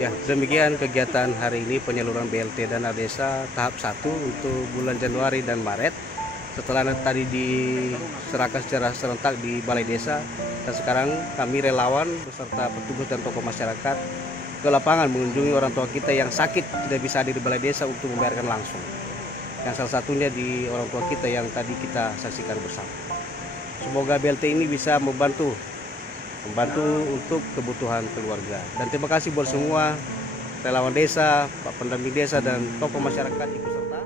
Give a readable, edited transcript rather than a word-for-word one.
Ya, demikian kegiatan hari ini penyaluran BLT Dana Desa tahap 1 untuk bulan Januari dan Maret. Setelah tadi diserahkan secara serentak di Balai Desa, dan sekarang kami relawan beserta petugas dan tokoh masyarakat ke lapangan mengunjungi orang tua kita yang sakit tidak bisa hadir di Balai Desa untuk membayarkan langsung. Yang salah satunya di orang tua kita yang tadi kita saksikan bersama. Semoga BLT ini bisa membantu untuk kebutuhan keluarga. Dan terima kasih buat semua relawan desa, Pak Pendamping desa dan tokoh masyarakat ikut serta.